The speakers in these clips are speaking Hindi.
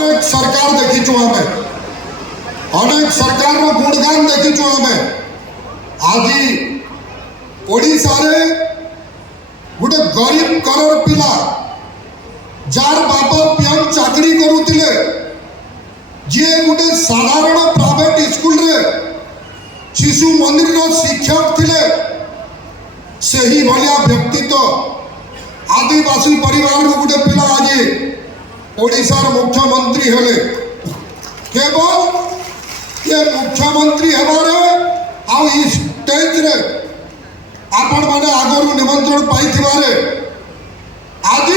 अनेक सरकार देखीचु आमे अनेक सरकार रो गुणगान देखीचु आमे आज ओडिशा रे गोटे गरीब करोड़ पिला जार बाप पियन चाकरी करुतिले जे गोटे साधारण प्राइवेट स्कूल रे शिशु मंदिर रो शिक्षक थिले सही भलिया व्यक्तित्व आदिवासी परिवार रो गोटे पिला आज ओडिशार मुख्यमंत्री हेले केवल ये मुख्यमंत्री हेबारे आ स्टेज रे आपण माने आगरु निमंत्रण पाइथिबारे आज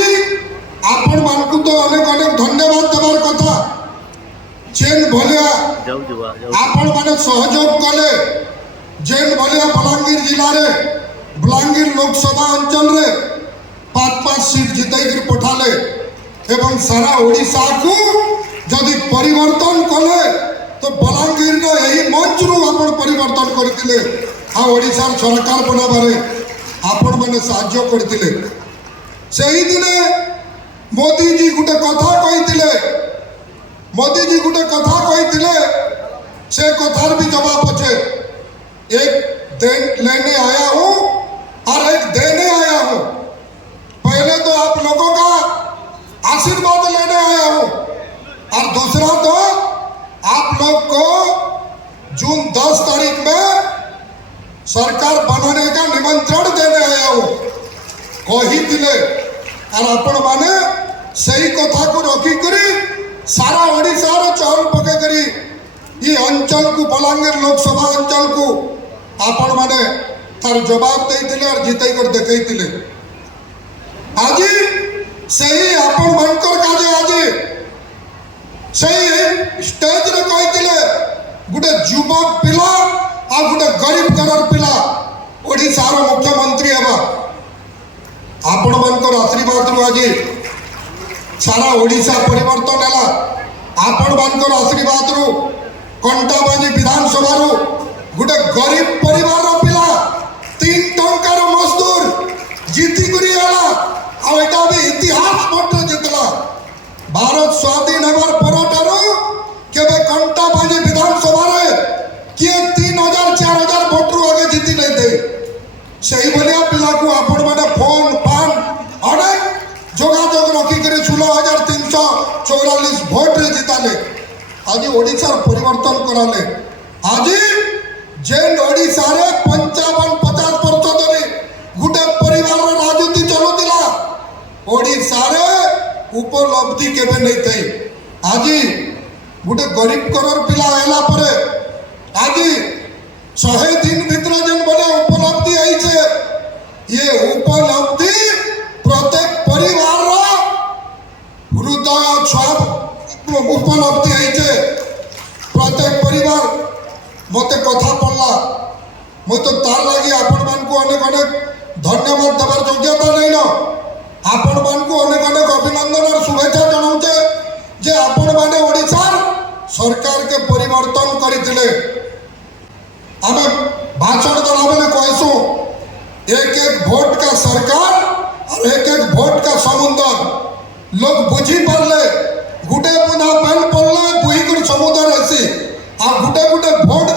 आपण मानकु तो अनेक अनेक धन्यवाद देवार कथा जेन भलिया आपण माने सहयोग कले जेन भलिया बलांगीर जिला रे बलांगीर लोकसभा अंचल रे 5-5 सीट जितैक पठाले एवं सारा ओडिशा को जदि परिवर्तन कले तो बलांगीर रे एही मंच रु आपण परिवर्तन करथिले आ ओडिशा सरकार बनाबारे आपण माने साहाय्य करथिले सही दिने मोदी जी गुटे कथा कहिथिले मोदी जी गुटे कथा कहिथिले से कथार भी जवाब अच्छे एक लेने आया हूं और एक देने आया हूं पहले तो आप लोगों का आशीर्वाद लेने आया हूं और दूसरा तो आप लोग को जून 10 तारीख में सरकार बनाने का निमंत्रण देने आया हूं कही दिले और आपण माने सही कथा को रखी करी सारा ओडिशा रे चहल पके करी ये अंचल को बलांगीर लोकसभा अंचल को आपण माने तार जवाब देइतिले और जितै कर देखैतिले आज सही आपण मनकर काजे आज सही स्टेज रे कहितिले गुटे युवक पिला आ गुटे गरीब करोड़ पिला ओडिशा रो मुख्यमंत्री हेबा आपण मनकर आशीर्वाद रु आज सारा ओडिशा परिवर्तन हैला आपण मनकर आशीर्वाद रु कंटाबाजी विधानसभा रु गुटे गरीब परिवार रो पिला 3 टंकार मजदूर जीती करी हैला आ एटा भी इतिहास मोट जितला भारत स्वाधीन होबार परठारो केबे कंटाबाजी विधानसभा रे किए 3000-4000 वोट रु आगे जीती नहीं दे सही भलिया पिला को आपण माने फोन पान अनेक जोगाजोग रखी करे 16,344 वोट रे जिताले आज ओडिशा परिवर्तन कराले आज जेन ओडिशा रे 55-50% रे गुटे परिवार रो राजनीति चलुतिला ओडिशा रे उपलब्धि केबे नहीं थई आज गुटे गरीब करोड़ पिला आला परे आज 100 दिन भीतर जेन बोले उपलब्धि आई छे ये उपलब्धि प्रत्येक परिवार रो हृदय छाप उपलब्धि आई छे प्रत्येक परिवार मते कथा पड़ला मु तो तार लगी आपण मान को अनेक अनेक धन्यवाद देवार योग्यता नहीं न आपण मान को अनेक अनेक अभिनंदन और शुभेच्छा जनाउचे जे आपण माने ओडिशा सरकार के परिवर्तन करिथिले हमें भाषण देला बेले कहसु एक वोट का सरकार और एक वोट का समुद्र लोग बुझी पारले गुटे बुना पेन पड़ले बुही कर समुद्र ऐसी आ गुटे गुटे वोट